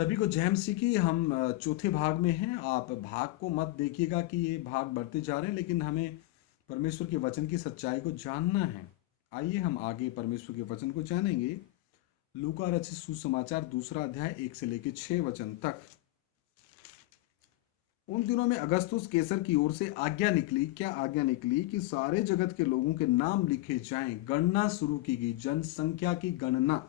सभी को जय मसीह की। हम चौथे भाग में हैं। आप भाग को मत देखिएगा कि ये भाग बढ़ते जा रहे हैं, लेकिन हमें परमेश्वर के वचन की सच्चाई को जानना है। आइए हम आगे परमेश्वर के वचन को जानेंगे। लूका रचित सुसमाचार दूसरा अध्याय 1 से लेकर 6 वचन तक। उन दिनों में अगस्तुस कैसर की ओर से आज्ञा निकली। क्या आज्ञा निकली? कि सारे जगत के लोगों के नाम लिखे जाएं। गणना शुरू की गई, जनसंख्या की गणना।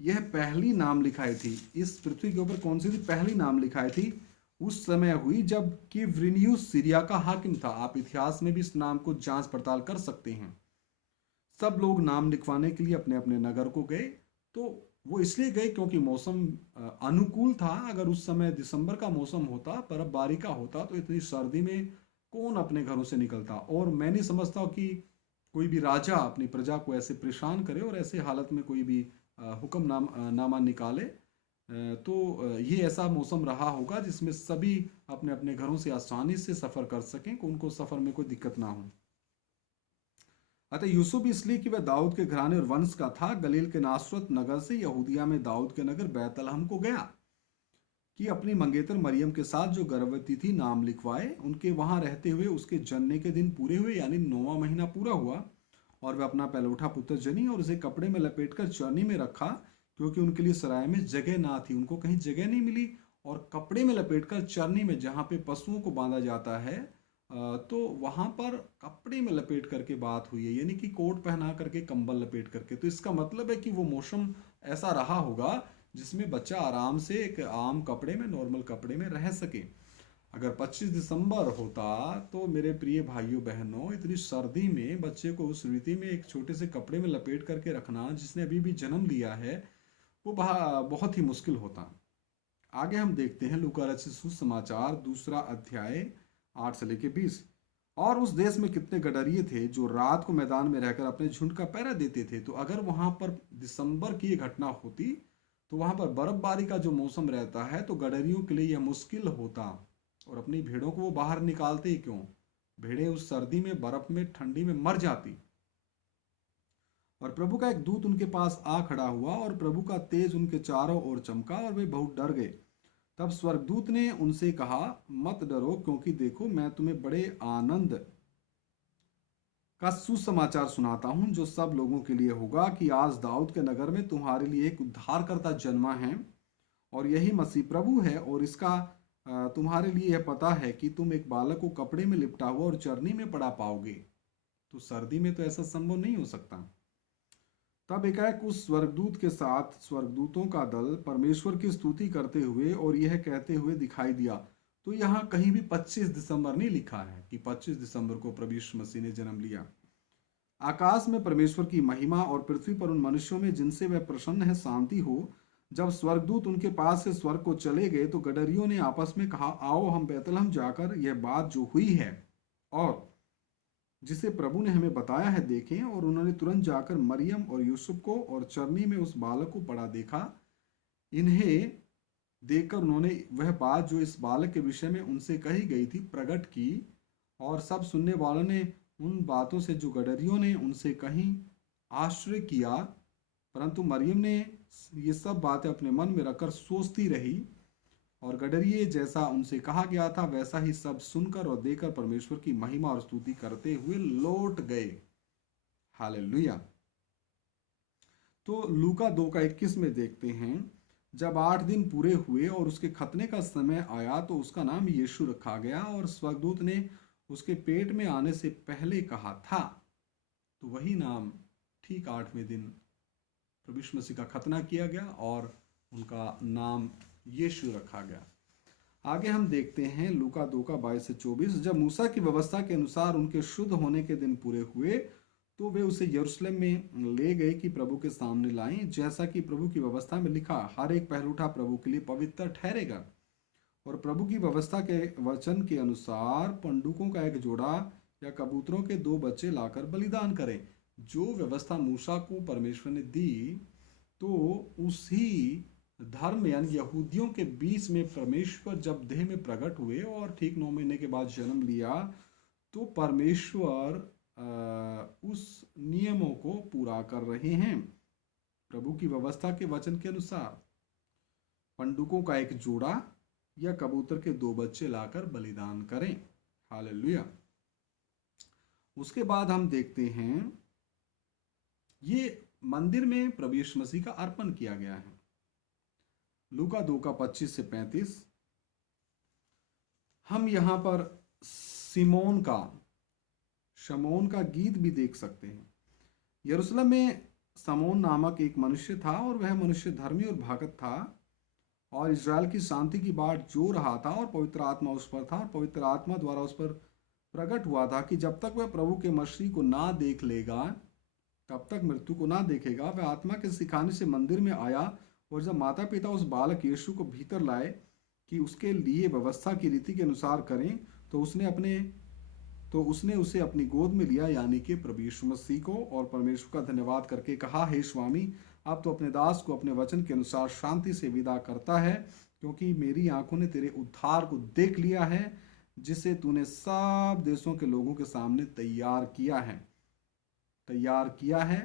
यह पहली नाम लिखाई थी इस पृथ्वी के ऊपर। कौन सी थी पहली नाम लिखाई थी? उस समय हुई जब किवरिनियुस सीरिया का हाकिम था। आप इतिहास में भी इस नाम को जांच पड़ताल कर सकते हैं। सब लोग नाम लिखवाने के लिए अपने अपने नगर को गए। तो वो इसलिए गए क्योंकि मौसम अनुकूल था। अगर उस समय दिसंबर का मौसम होता, बर्फबारी का होता, तो इतनी सर्दी में कौन अपने घरों से निकलता। और मैं नहीं समझता कि कोई भी राजा अपनी प्रजा को ऐसे परेशान करे और ऐसे हालत में कोई भी नामा निकाले। तो ये ऐसा मौसम रहा होगा जिसमें सभी अपने अपने घरों से आसानी से सफ़र कर सकें, कि उनको सफ़र में कोई दिक्कत ना हो। अतः यूसुफ इसलिए कि वह दाऊद के घराने और वंश का था, गलील के नासरत नगर से यहूदिया में दाऊद के नगर बैतलहम को गया कि अपनी मंगेतर मरियम के साथ जो गर्भवती थी नाम लिखवाए। उनके वहां रहते हुए उसके जनने के दिन पूरे हुए, यानी 9वां महीना पूरा हुआ, और वह अपना पहलौठा पुत्र जनी और उसे कपड़े में लपेटकर चरनी में रखा, क्योंकि उनके लिए सराय में जगह ना थी। उनको कहीं जगह नहीं मिली, और कपड़े में लपेटकर चरनी में, जहाँ पे पशुओं को बांधा जाता है, तो वहां पर कपड़े में लपेट करके बात हुई है, यानी कि कोट पहना करके, कंबल लपेट करके। तो इसका मतलब है कि वो मौसम ऐसा रहा होगा जिसमें बच्चा आराम से एक आम कपड़े में, नॉर्मल कपड़े में रह सके। अगर 25 दिसंबर होता तो मेरे प्रिय भाइयों बहनों, इतनी सर्दी में बच्चे को उस रीति में एक छोटे से कपड़े में लपेट करके रखना, जिसने अभी भी जन्म लिया है, वो बहुत ही मुश्किल होता। आगे हम देखते हैं लूका रचित सुसमाचार दूसरा अध्याय 8 से लेके 20। और उस देश में कितने गडरिये थे जो रात को मैदान में रहकर अपने झुंड का पहरा देते थे। तो अगर वहां पर दिसंबर की ये घटना होती, तो वहां पर बर्फबारी का जो मौसम रहता है, तो गडरियों के लिए यह मुश्किल होता। और अपनी भेड़ों को वो बाहर निकालते ही क्यों? भेड़ें उस सर्दी में, बर्फ में, ठंडी में मर जाती। और प्रभु का एक दूत उनके पास आ खड़ा हुआ, और प्रभु का तेज उनके चारों ओर चमका, और वे बहुत डर गए। तब स्वर्गदूत ने उनसे कहा, मत डरो, क्योंकि देखो मैं तुम्हें बड़े आनंद का सुसमाचार सुनाता हूं, जो सब लोगों के लिए होगा, कि आज दाऊद के नगर में तुम्हारे लिए एक उद्धारकर्ता जन्मा है, और यही मसीह प्रभु है। और इसका तुम्हारे लिए यह पता है कि तुम एक बालक को कपड़े में लिपटा हुआ और चरनी में पड़ा पाओगे। तो सर्दी में तो ऐसा संभव नहीं हो सकता। तब एकाएक उस स्वर्गदूत के साथ स्वर्गदूतों का दल परमेश्वर की स्तुति करते हुए और यह कहते हुए दिखाई दिया। तो यहाँ कहीं भी 25 दिसंबर नहीं लिखा है कि 25 दिसंबर को प्रभु यीशु मसीह ने जन्म लिया। आकाश में परमेश्वर की महिमा, और पृथ्वी पर उन मनुष्यों में जिनसे वह प्रसन्न है शांति हो। जब स्वर्गदूत उनके पास से स्वर्ग को चले गए, तो गडरियों ने आपस में कहा, आओ हम बैतलहम जाकर यह बात जो हुई है और जिसे प्रभु ने हमें बताया है देखें। और उन्होंने तुरंत जाकर मरियम और यूसुफ को और चरनी में उस बालक को पड़ा देखा। इन्हें देखकर उन्होंने वह बात जो इस बालक के विषय में उनसे कही गई थी प्रकट की। और सब सुनने वालों ने उन बातों से जो गडरियों ने उनसे कहीं आश्चर्य किया, परंतु मरियम ने ये सब बातें अपने मन में रखकर सोचती रही। और गडरिये जैसा उनसे कहा गया था, वैसा ही सब सुनकर और देखकर परमेश्वर की महिमा और स्तुति करते हुए लौट गए। हालेलुया। तो लूका 2 का 21 में देखते हैं, जब 8 दिन पूरे हुए और उसके खतने का समय आया, तो उसका नाम यीशु रखा गया, और स्वर्गदूत ने उसके पेट में आने से पहले कहा था। तो वही नाम ठीक 8वें दिन प्रभु यीशु मसीह का खतना किया गया, और उनका नाम यीशु रखा गया। आगे हम देखते हैं लूका 2 का 22 से 24। जब मूसा की व्यवस्था के अनुसार उनके शुद्ध होने के दिन पूरे हुए, तो वे उसे यरूशलेम में ले गए कि प्रभु के सामने लाएं, जैसा कि प्रभु की व्यवस्था में लिखा, हर एक पहलूठा प्रभु के लिए पवित्र ठहरेगा। और प्रभु की व्यवस्था के वचन के अनुसार पंडुकों का एक जोड़ा या कबूतरों के 2 बच्चे लाकर बलिदान करें। जो व्यवस्था मूसा को परमेश्वर ने दी, तो उसी धर्म यानी यहूदियों के बीच में परमेश्वर जब देह में प्रकट हुए और ठीक 9 महीने के बाद जन्म लिया, तो परमेश्वर उस नियमों को पूरा कर रहे हैं प्रभु की व्यवस्था के वचन के अनुसार। पंडुकों का एक जोड़ा या कबूतर के 2 बच्चे लाकर बलिदान करें। हालेलुया। उसके बाद हम देखते हैं ये मंदिर में प्रभु यीशु मसीह का अर्पण किया गया है। लूका 2 का 25 से 35। हम यहाँ पर शमौन का गीत भी देख सकते हैं। यरूशलेम में समौन नामक एक मनुष्य था और वह मनुष्य धर्मी और भगत था और इज़राइल की शांति की बाट जो रहा था और पवित्र आत्मा उस पर था और पवित्र आत्मा द्वारा उस पर प्रकट हुआ था कि जब तक वह प्रभु के मसीह को ना देख लेगा तब तक मृत्यु को ना देखेगा। वह आत्मा के सिखाने से मंदिर में आया और जब माता पिता उस बालक यीशु को भीतर लाए कि उसके लिए व्यवस्था की रीति के अनुसार करें तो उसने उसे अपनी गोद में लिया, यानी कि प्रभु यीशु मसीह को, और परमेश्वर का धन्यवाद करके कहा, हे स्वामी, अब तो अपने दास को अपने वचन के अनुसार शांति से विदा करता है, क्योंकि मेरी आंखों ने तेरे उद्धार को देख लिया है जिसे तूने सब देशों के लोगों के सामने तैयार किया है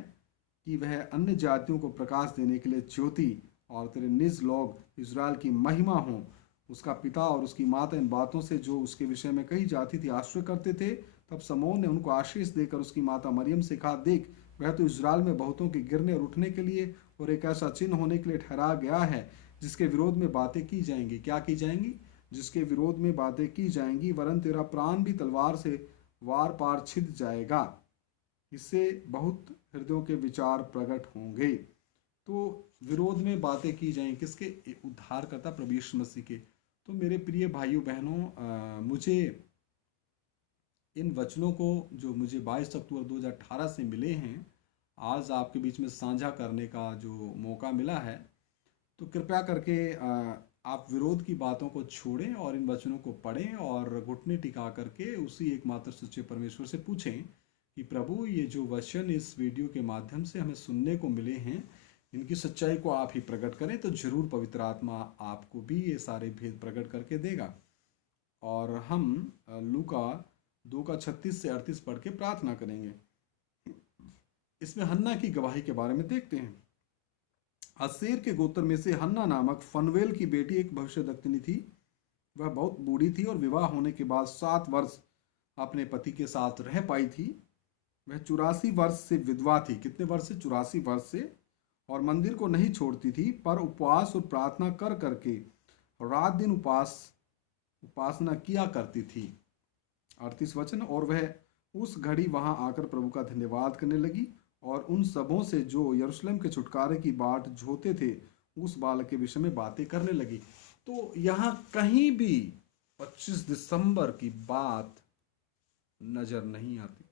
कि वह अन्य जातियों को प्रकाश देने के लिए ज्योति और तेरे निज लोग इज़राइल की महिमा हो। उसका पिता और उसकी माता इन बातों से जो उसके विषय में कही जाती थी आश्चर्य करते थे। तब समौन ने उनको आशीष देकर उसकी माता मरियम से कहा, देख, वह तो इज़राइल में बहुतों के गिरने और उठने के लिए और एक ऐसा चिन्ह होने के लिए ठहरा गया है जिसके विरोध में बातें की जाएंगी। क्या की जाएंगी? जिसके विरोध में बातें की जाएंगी, वरन तेरा प्राण भी तलवार से वार पार छिद जाएगा। इससे बहुत हृदयों के विचार प्रकट होंगे। तो विरोध में बातें की जाएंगी किसके? उद्धारकर्ता प्रभु यीशु मसीह के। तो मेरे प्रिय भाइयों बहनों, मुझे इन वचनों को जो मुझे 22 अक्टूबर 2018 से मिले हैं, आज आपके बीच में साझा करने का जो मौका मिला है, तो कृपया करके आप विरोध की बातों को छोड़ें और इन वचनों को पढ़ें और घुटने टिका करके उसी एकमात्र सच्चे परमेश्वर से पूछें कि प्रभु, ये जो वचन इस वीडियो के माध्यम से हमें सुनने को मिले हैं, इनकी सच्चाई को आप ही प्रकट करें। तो जरूर पवित्र आत्मा आपको भी ये सारे भेद प्रकट करके देगा। और हम लूका 2 का 36 से 38 पढ़ के प्रार्थना करेंगे। इसमें हन्ना की गवाही के बारे में देखते हैं। आसेर के गोत्र में से हन्ना नामक फनवेल की बेटी एक भविष्यद्वक्तिनी थी। वह बहुत बूढ़ी थी और विवाह होने के बाद 7 वर्ष अपने पति के साथ रह पाई थी। वह 84 वर्ष से विधवा थी। कितने वर्ष से? 84 वर्ष से। और मंदिर को नहीं छोड़ती थी, पर उपवास और प्रार्थना कर करके रात दिन उपासना किया करती थी। 38 वचन। और वह उस घड़ी वहां आकर प्रभु का धन्यवाद करने लगी और उन सबों से जो यरूशलेम के छुटकारे की बाट जोते थे उस बालक के विषय में बातें करने लगी। तो यहाँ कहीं भी 25 दिसंबर की बात नजर नहीं आती।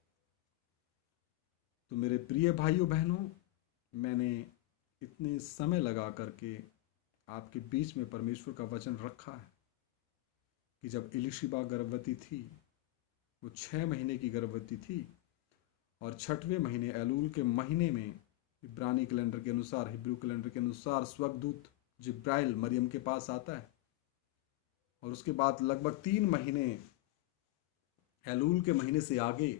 तो मेरे प्रिय भाइयों बहनों, मैंने इतने समय लगा करके आपके बीच में परमेश्वर का वचन रखा है कि जब इलिशिबा गर्भवती थी, वो 6 महीने की गर्भवती थी, और 6वें महीने एलूल के महीने में इब्रानी कैलेंडर के अनुसार, हिब्रू कैलेंडर के अनुसार स्वर्गदूत जिब्राइल मरियम के पास आता है। और उसके बाद लगभग 3 महीने, एलूल के महीने से आगे,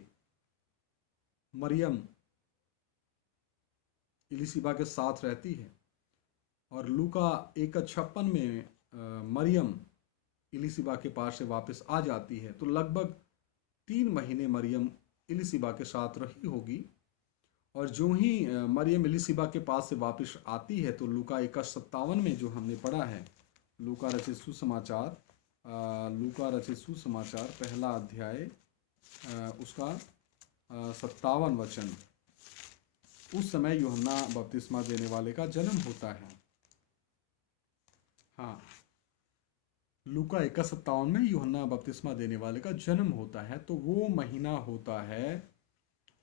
मरियम इलिशिबा के साथ रहती है। और लूका 1:56 में मरियम इलिशिबा के पास से वापस आ जाती है। तो लगभग 3 महीने मरियम इलिशिबा के साथ रही होगी। और जो ही मरियम इलिशिबा के पास से वापस आती है, तो लूका 1:57 में जो हमने पढ़ा है, लूका रचित सुसमाचार पहला अध्याय उसका 57 वचन, उस समय यूहन्ना बपतिस्मा देने वाले का जन्म होता है। हाँ, लूका 1:57 में यूहन्ना बपतिस्मा देने वाले का जन्म होता है। तो वो महीना होता है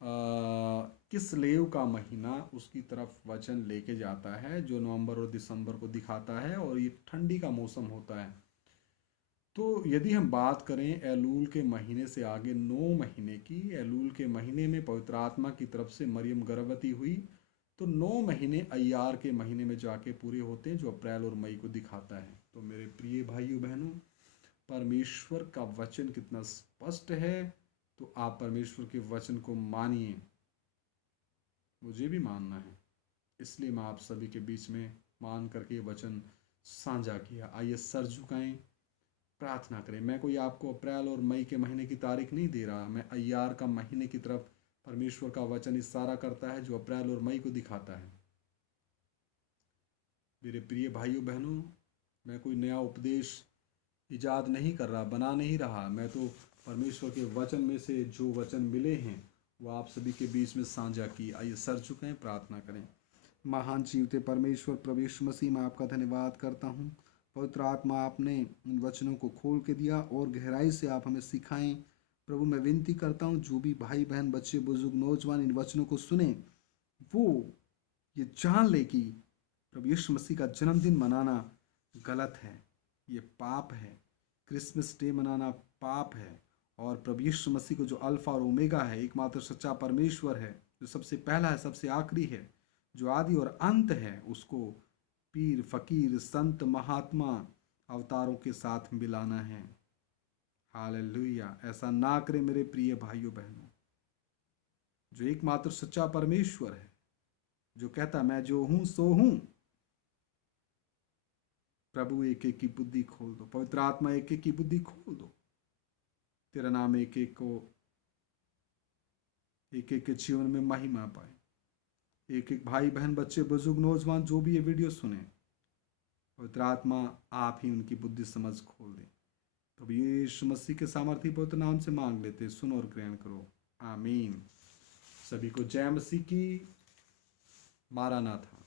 किस्लेव का महीना। उसकी तरफ वचन लेके जाता है जो नवंबर और दिसंबर को दिखाता है, और ये ठंडी का मौसम होता है। तो यदि हम बात करें एलूल के महीने से आगे 9 महीने की, एलूल के महीने में पवित्र आत्मा की तरफ से मरियम गर्भवती हुई, तो 9 महीने अय्यार के महीने में जाके पूरे होते हैं, जो अप्रैल और मई को दिखाता है। तो मेरे प्रिय भाइयों बहनों, परमेश्वर का वचन कितना स्पष्ट है। तो आप परमेश्वर के वचन को मानिए, मुझे भी मानना है। इसलिए मैं आप सभी के बीच में मान करके वचन साझा किया। आइए सर झुकाएं, प्रार्थना करें। मैं कोई आपको अप्रैल और मई के महीने की तारीख नहीं दे रहा, मैं अय्यार का महीने की तरफ परमेश्वर का वचन इशारा करता है जो अप्रैल और मई को दिखाता है। मेरे प्रिय भाइयों बहनों, मैं कोई नया उपदेश इजाद नहीं कर रहा, बना नहीं रहा, मैं तो परमेश्वर के वचन में से जो वचन मिले हैं वो आप सभी के बीच में साझा की। आइए सर झुकाएं, प्रार्थना करें। महान जीवते परमेश्वर प्रभु यीशु मसीह, मैं आपका धन्यवाद करता हूँ। पवित्र आत्मा, आपने इन वचनों को खोल के दिया और गहराई से आप हमें सिखाएं। प्रभु मैं विनती करता हूँ जो भी भाई बहन बच्चे बुजुर्ग नौजवान इन वचनों को सुने, वो ये जान ले कि प्रभु यीशु मसीह का जन्मदिन मनाना गलत है, ये पाप है। क्रिसमस डे मनाना पाप है। और प्रभु यीशु मसीह को जो अल्फा और ओमेगा है, एकमात्र सच्चा परमेश्वर है, जो सबसे पहला है सबसे आखिरी है, जो आदि और अंत है, उसको पीर फकीर संत महात्मा अवतारों के साथ मिलाना है। हालेलुया। ऐसा ना करें मेरे प्रिय भाइयों बहनों। जो एकमात्र सच्चा परमेश्वर है, जो कहता मैं जो हूं सो हूं, प्रभु एक एक की बुद्धि खोल दो, पवित्र आत्मा एक एक की बुद्धि खोल दो। तेरा नाम एक एक के जीवन में महिमा पाए। एक एक भाई बहन बच्चे बुजुर्ग नौजवान जो भी ये वीडियो सुने, पवित्र आत्मा आप ही उनकी बुद्धि समझ खोल दे। प्रभु यीशु मसीह के सामर्थी पवित्र नाम से मांग लेते, सुनो और ग्रहण करो, आमीन। सभी को जय मसीह की। मारानाथा।